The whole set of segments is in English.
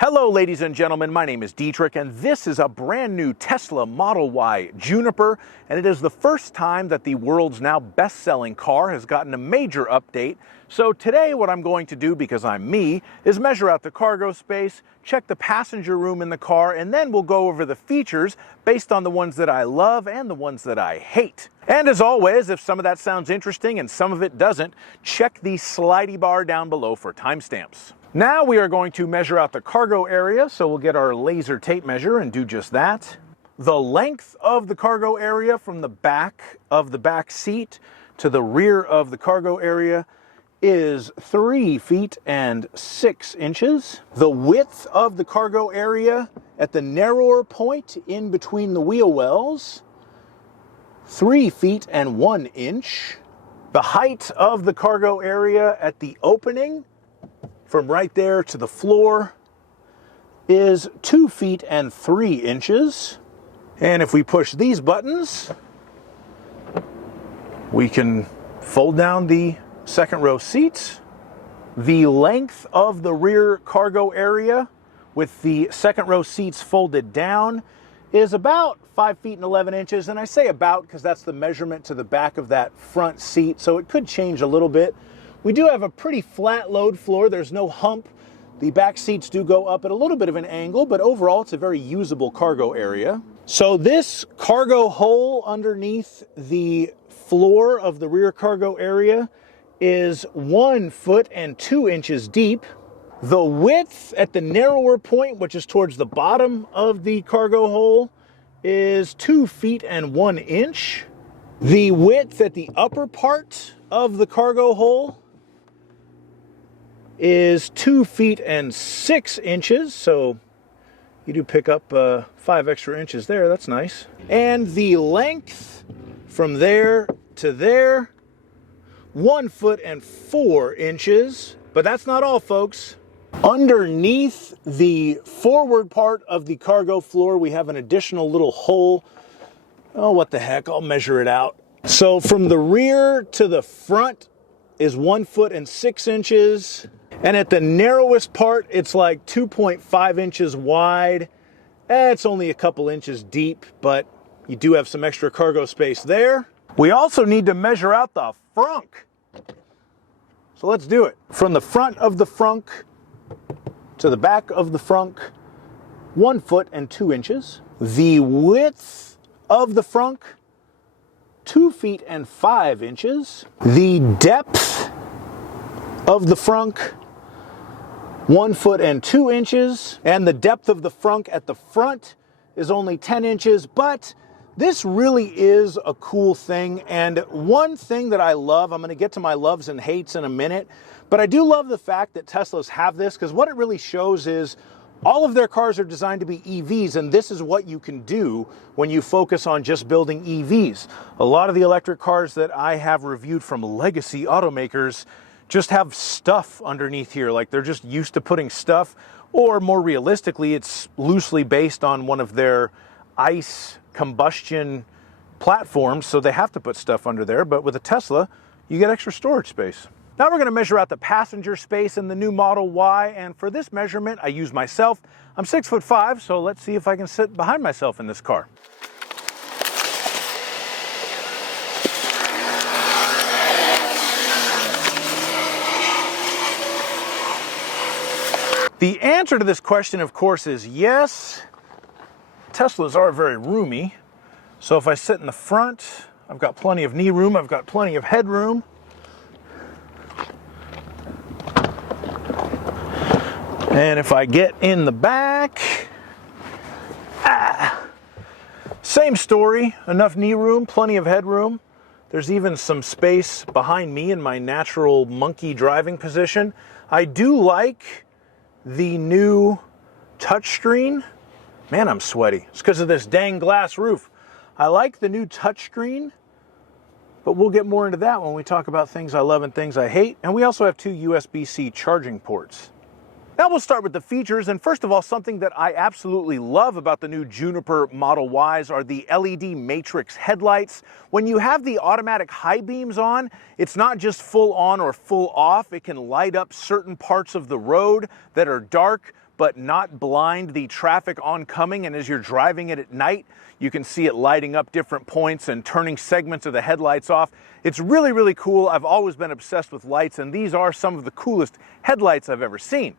Hello ladies and gentlemen, my name is Dietrich and this is a brand new Tesla Model Y Juniper, and it is the first time that the world's now best-selling car has gotten a major update. So today what I'm going to do, because I'm me, is measure out the cargo space, check the passenger room in the car, and then we'll go over the features based on the ones that I love and the ones that I hate. And as always, if some of that sounds interesting and some of it doesn't, check the slidey bar down below for timestamps. Now we are going to measure out the cargo area, so we'll get our laser tape measure and do just that. The length of the cargo area from the back of the back seat to the rear of the cargo area is 3 feet and 6 inches. The width of the cargo area at the narrower point in between the wheel wells, 3 feet and 1 inch. The height of the cargo area at the opening from right there to the floor is 2 feet and 3 inches. And if we push these buttons, we can fold down the second row seats. The length of the rear cargo area with the second row seats folded down is about 5 feet and 11 inches. And I say about because that's the measurement to the back of that front seat, so it could change a little bit. We do have a pretty flat load floor. There's no hump. The back seats do go up at a little bit of an angle, but overall it's a very usable cargo area. So this cargo hole underneath the floor of the rear cargo area is 1 foot and 2 inches deep. The width at the narrower point, which is towards the bottom of the cargo hole, is 2 feet and 1 inch. The width at the upper part of the cargo hole is 2 feet and 6 inches, so you do pick up 5 extra inches there. That's nice. And the length from there to there, 1 foot and 4 inches. But that's not all, folks. Underneath the forward part of the cargo floor, we have an additional little hole. Oh, what the heck, I'll measure it out. So from the rear to the front is 1 foot and 6 inches. And at the narrowest part, it's like 2.5 inches wide. It's only a couple inches deep, but you do have some extra cargo space there. We also need to measure out the frunk. So let's do it. From the front of the frunk to the back of the frunk, 1 foot and 2 inches. The width of the frunk, 2 feet and 5 inches. The depth of the frunk, 1 foot and 2 inches. And the depth of the frunk at the front is only 10 inches, but this really is a cool thing. And one thing that I love, I'm going to get to my loves and hates in a minute, but I do love the fact that Teslas have this, because what it really shows is all of their cars are designed to be EVs, and this is what you can do when you focus on just building EVs. A lot of the electric cars that I have reviewed from legacy automakers just have stuff underneath here, like they're just used to putting stuff, or more realistically, it's loosely based on one of their ICE combustion platforms, so they have to put stuff under there. But with a Tesla, you get extra storage space. Now we're going to measure out the passenger space in the new Model Y, and for this measurement, I use myself. I'm 6'5", so let's see if I can sit behind myself in this car. The answer to this question, of course, is yes. Teslas are very roomy. So if I sit in the front, I've got plenty of knee room, I've got plenty of headroom. And if I get in the back, same story, enough knee room, plenty of headroom. There's even some space behind me in my natural monkey driving position. I do like the new touchscreen. Man, I'm sweaty. It's because of this dang glass roof. I like the new touchscreen, but we'll get more into that when we talk about things I love and things I hate. And we also have 2 USB-C charging ports. Now we'll start with the features, and first of all, something that I absolutely love about the new Juniper Model Ys are the LED matrix headlights. When you have the automatic high beams on, it's not just full on or full off. It can light up certain parts of the road that are dark, but not blind the traffic oncoming, and as you're driving it at night, you can see it lighting up different points and turning segments of the headlights off. It's really, really cool. I've always been obsessed with lights, and these are some of the coolest headlights I've ever seen.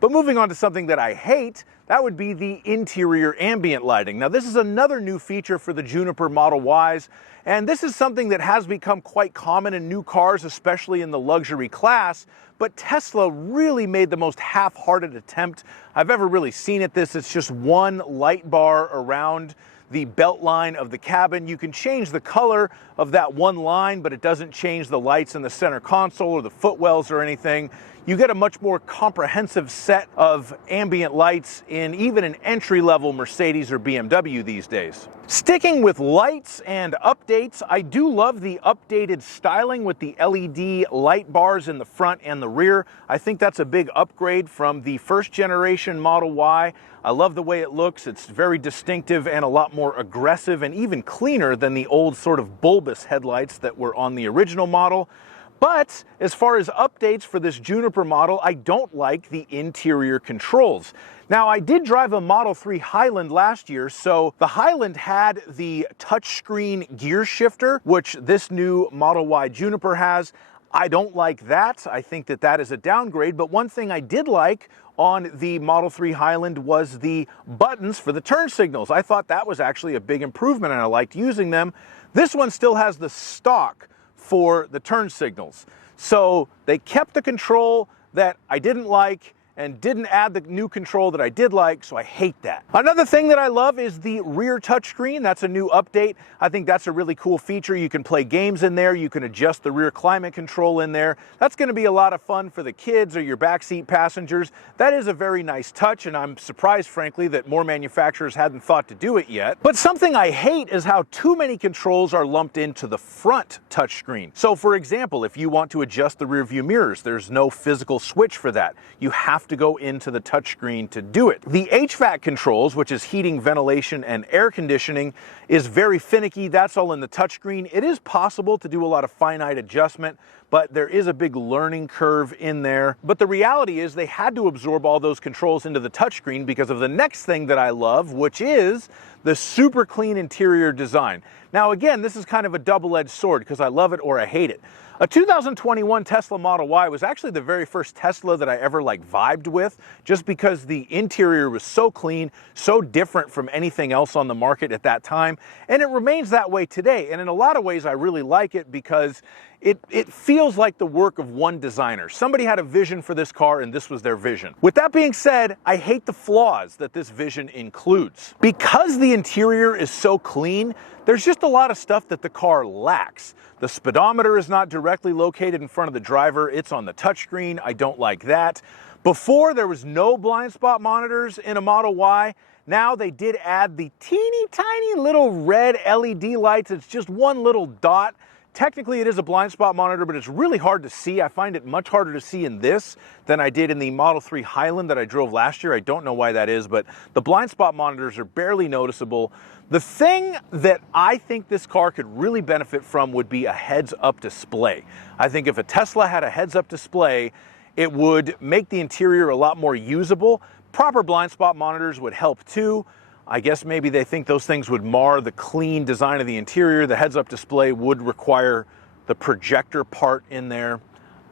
But moving on to something that I hate, that would be the interior ambient lighting. Now, this is another new feature for the Juniper Model Ys, and this is something that has become quite common in new cars, especially in the luxury class, but Tesla really made the most half-hearted attempt I've ever really seen at this. It's just one light bar around the belt line of the cabin. You can change the color of that one line, but it doesn't change the lights in the center console or the footwells or anything. You get a much more comprehensive set of ambient lights in even an entry-level Mercedes or BMW these days. Sticking with lights and updates, I do love the updated styling with the LED light bars in the front and the rear. I think that's a big upgrade from the first generation Model Y. I love the way it looks. It's very distinctive and a lot more aggressive and even cleaner than the old sort of bulbous headlights that were on the original model. But as far as updates for this Juniper model, I don't like the interior controls. Now, I did drive a Model 3 Highland last year, so the Highland had the touchscreen gear shifter, which this new Model Y Juniper has. I don't like that. I think that that is a downgrade, but one thing I did like on the Model 3 Highland was the buttons for the turn signals. I thought that was actually a big improvement, and I liked using them. This one still has the stock for the turn signals. So they kept the control that I didn't like and didn't add the new control that I did like, so I hate that. Another thing that I love is the rear touchscreen. That's a new update. I think that's a really cool feature. You can play games in there. You can adjust the rear climate control in there. That's going to be a lot of fun for the kids or your backseat passengers. That is a very nice touch, and I'm surprised, frankly, that more manufacturers hadn't thought to do it yet. But something I hate is how too many controls are lumped into the front touchscreen. So, for example, if you want to adjust the rear view mirrors, there's no physical switch for that. You have to go into the touchscreen to do it. The HVAC controls, which is heating, ventilation, and air conditioning, is very finicky. That's all in the touchscreen. It is possible to do a lot of finite adjustment, but there is a big learning curve in there. But the reality is they had to absorb all those controls into the touchscreen because of the next thing that I love, which is the super clean interior design. Now, again, this is kind of a double-edged sword because I love it or I hate it. A 2021 Tesla Model Y was actually the very first Tesla that I ever vibed with, just because the interior was so clean, so different from anything else on the market at that time, and it remains that way today. And in a lot of ways, I really like it because it feels like the work of one designer. Somebody had a vision for this car, and this was their vision. With that being said, I hate the flaws that this vision includes. Because the interior is so clean, there's just a lot of stuff that the car lacks. The speedometer is not directly located in front of the driver. It's on the touchscreen. I don't like that. Before, there was no blind spot monitors in a Model Y. Now they did add the teeny tiny little red LED lights. It's just one little dot. Technically, it is a blind spot monitor, but it's really hard to see. I find it much harder to see in this than I did in the Model 3 Highland that I drove last year. I don't know why that is, but the blind spot monitors are barely noticeable. The thing that I think this car could really benefit from would be a heads-up display. I think if a Tesla had a heads-up display, it would make the interior a lot more usable. Proper blind spot monitors would help too. I guess maybe they think those things would mar the clean design of the interior. The heads-up display would require the projector part in there.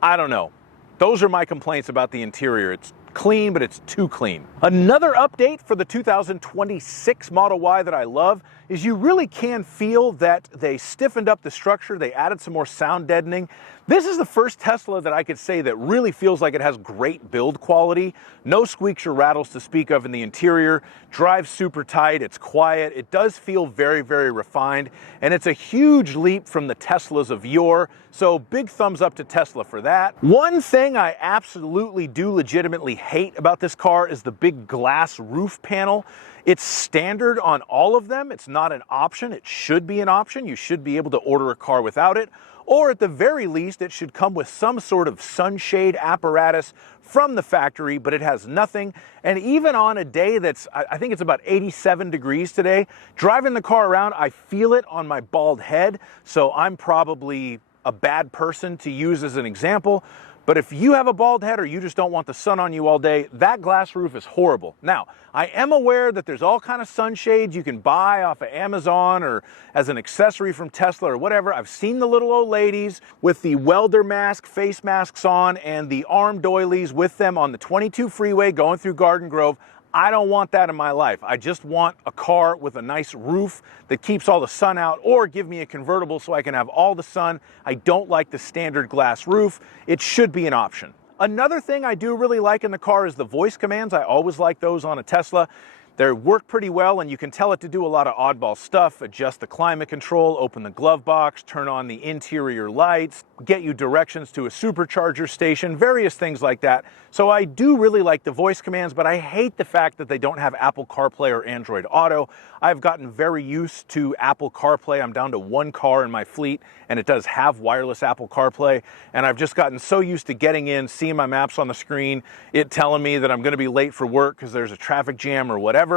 I don't know. Those are my complaints about the interior. It's clean, but it's too clean. Another update for the 2026 Model Y that I love is you really can feel that they stiffened up the structure. They added some more sound deadening. This is the first Tesla that I could say that really feels like it has great build quality. No squeaks or rattles to speak of in the interior. Drives super tight. It's quiet. It does feel very, very refined. And it's a huge leap from the Teslas of yore. So big thumbs up to Tesla for that. One thing I absolutely do legitimately hate about this car is the big glass roof panel. It's standard on all of them. It's not an option. It should be an option. You should be able to order a car without it. Or at the very least, it should come with some sort of sunshade apparatus from the factory, but it has nothing. And even on a day that's, I think it's about 87 degrees today, driving the car around, I feel it on my bald head. So I'm probably a bad person to use as an example. But if you have a bald head or you just don't want the sun on you all day, that glass roof is horrible. Now, I am aware that there's all kind of sunshades you can buy off of Amazon or as an accessory from Tesla or whatever. I've seen the little old ladies with the welder mask, face masks on, and the arm doilies with them on the 22 freeway going through Garden Grove. I don't want that in my life. I just want a car with a nice roof that keeps all the sun out, or give me a convertible so I can have all the sun. I don't like the standard glass roof. It should be an option. Another thing I do really like in the car is the voice commands. I always like those on a Tesla. They work pretty well, and you can tell it to do a lot of oddball stuff: adjust the climate control, open the glove box, turn on the interior lights, get you directions to a supercharger station, various things like that. So I do really like the voice commands, but I hate the fact that they don't have Apple CarPlay or Android Auto. I've gotten very used to Apple CarPlay. I'm down to one car in my fleet, and it does have wireless Apple CarPlay, and I've just gotten so used to getting in, seeing my maps on the screen, it telling me that I'm going to be late for work because there's a traffic jam or whatever.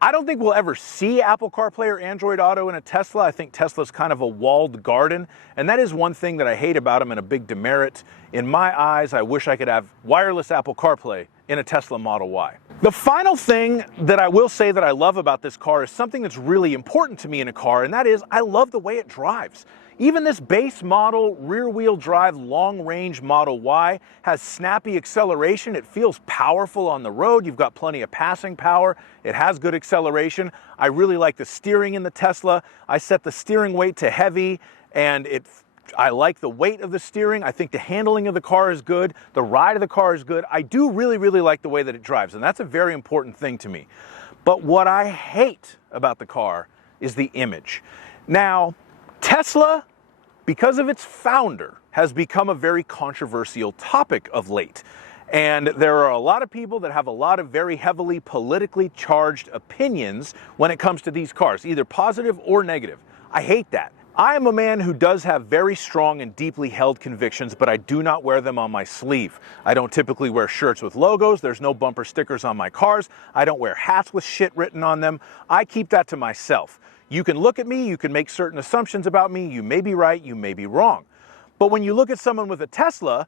I don't think we'll ever see Apple CarPlay or Android Auto in a Tesla. I think Tesla's kind of a walled garden, and that is one thing that I hate about them and a big demerit. In my eyes, I wish I could have wireless Apple CarPlay in a Tesla Model Y. The final thing that I will say that I love about this car is something that's really important to me in a car, and that is I love the way it drives. Even this base model, rear-wheel drive, long-range Model Y has snappy acceleration. It feels powerful on the road. You've got plenty of passing power. It has good acceleration. I really like the steering in the Tesla. I set the steering weight to heavy, and I like the weight of the steering. I think the handling of the car is good. The ride of the car is good. I do really, really like the way that it drives, and that's a very important thing to me. But what I hate about the car is the image. Now, Tesla, because of its founder, has become a very controversial topic of late. And there are a lot of people that have a lot of very heavily politically charged opinions when it comes to these cars, either positive or negative. I hate that. I am a man who does have very strong and deeply held convictions, but I do not wear them on my sleeve. I don't typically wear shirts with logos. There's no bumper stickers on my cars. I don't wear hats with shit written on them. I keep that to myself. You can look at me, you can make certain assumptions about me, you may be right, you may be wrong. But when you look at someone with a Tesla,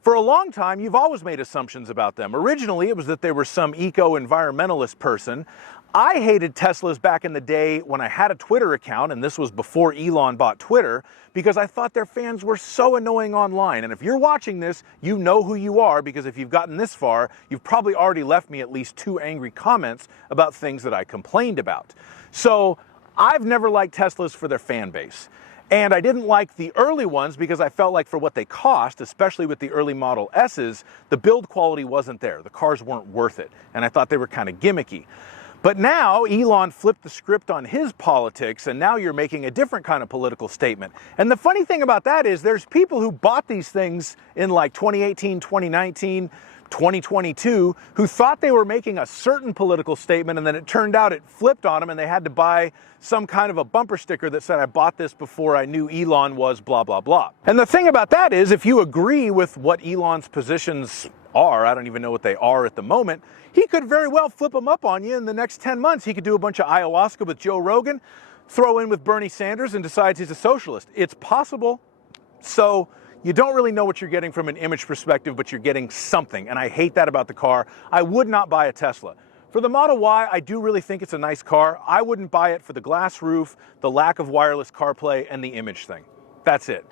for a long time, you've always made assumptions about them. Originally, it was that they were some eco-environmentalist person. I hated Teslas back in the day when I had a Twitter account, and this was before Elon bought Twitter, because I thought their fans were so annoying online. And if you're watching this, you know who you are, because if you've gotten this far, you've probably already left me at least 2 angry comments about things that I complained about. So I've never liked Teslas for their fan base. And I didn't like the early ones because I felt like for what they cost, especially with the early Model S's, the build quality wasn't there. The cars weren't worth it. And I thought they were kind of gimmicky. But now Elon flipped the script on his politics, and now you're making a different kind of political statement. And the funny thing about that is there's people who bought these things in like 2018, 2019, 2022 who thought they were making a certain political statement, and then it turned out it flipped on them and they had to buy some kind of a bumper sticker that said, I bought this before I knew Elon was blah, blah, blah. And the thing about that is, if you agree with what Elon's positions are, I don't even know what they are at the moment, he could very well flip them up on you in the next 10 months. He could do a bunch of ayahuasca with Joe Rogan, throw in with Bernie Sanders, and decides he's a socialist. It's possible. So you don't really know what you're getting from an image perspective, but you're getting something, and I hate that about the car. I would not buy a Tesla. For the Model Y, I do really think it's a nice car. I wouldn't buy it for the glass roof, the lack of wireless CarPlay, and the image thing. That's it.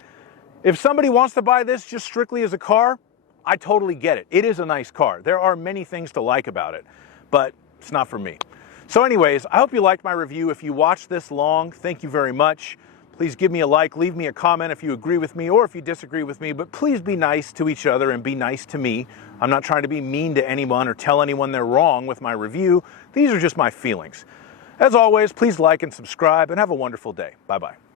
If somebody wants to buy this just strictly as a car, I totally get it. It is a nice car. There are many things to like about it, but it's not for me. So anyways, I hope you liked my review. If you watched this long, thank you very much. Please give me a like, leave me a comment if you agree with me or if you disagree with me, but please be nice to each other and be nice to me. I'm not trying to be mean to anyone or tell anyone they're wrong with my review. These are just my feelings. As always, please like and subscribe and have a wonderful day. Bye-bye.